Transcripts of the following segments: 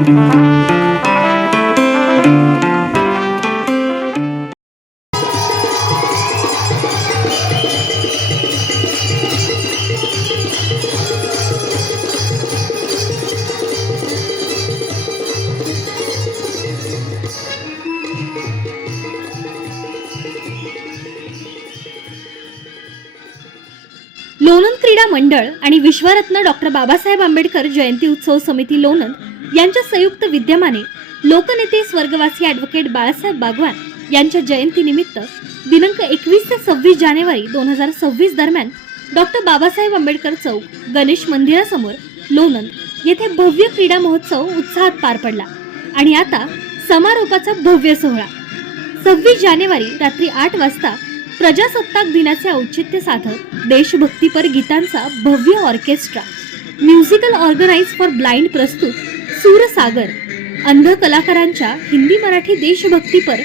लोणंद क्रीडा मंडळ आणि विश्वरत्न डॉक्टर बाबासाहेब आंबेडकर जयंती उत्सव समिती लोणंद यांच्या संयुक्त विद्यमाने लोकनेते स्वर्गवासी ॲडव्होकेट बाळासाहेब बागवान यांच्या जयंतीनिमित्त दिनांक 21 ते 26 जानेवारी 2026 दरम्यान डॉक्टर बाबासाहेब आंबेडकर चौक गणेश मंदिरासमोर लोणंद येथे भव्य क्रीडा महोत्सव उत्साहात पार पडला आणि आता समारोपाचा भव्य सोहळा 26 जानेवारी रात्री 8 वाजता प्रजासत्ताक दिनाचे औचित्य साधत देशभक्तीपर गीतांचा भव्य orchestra musical organise for blind प्रस्तुत सूरसागर अंध कलाकारांच्या हिंदी मराठी देशभक्तीपर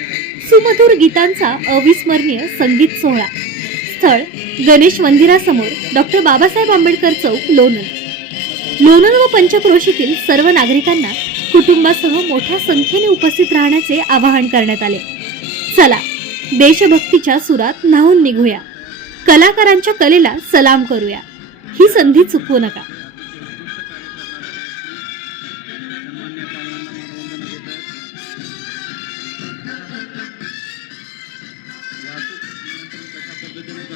सुमधुर गीतांचा अविस्मरणीय संगीत सोहळा स्थळ गणेश मंदिरासमोर डॉक्टर बाबासाहेब आंबेडकर चौक लोणंद व पंचक्रोशीतील सर्व नागरिकांना कुटुंबासह मोठ्या संख्येने उपस्थित राहण्याचे आवाहन करण्यात आले। चला देशभक्तीच्या सुरात न्हाऊन निघूया, कलाकारांच्या कलेला सलाम करूया, ही संधी चुकवू नका।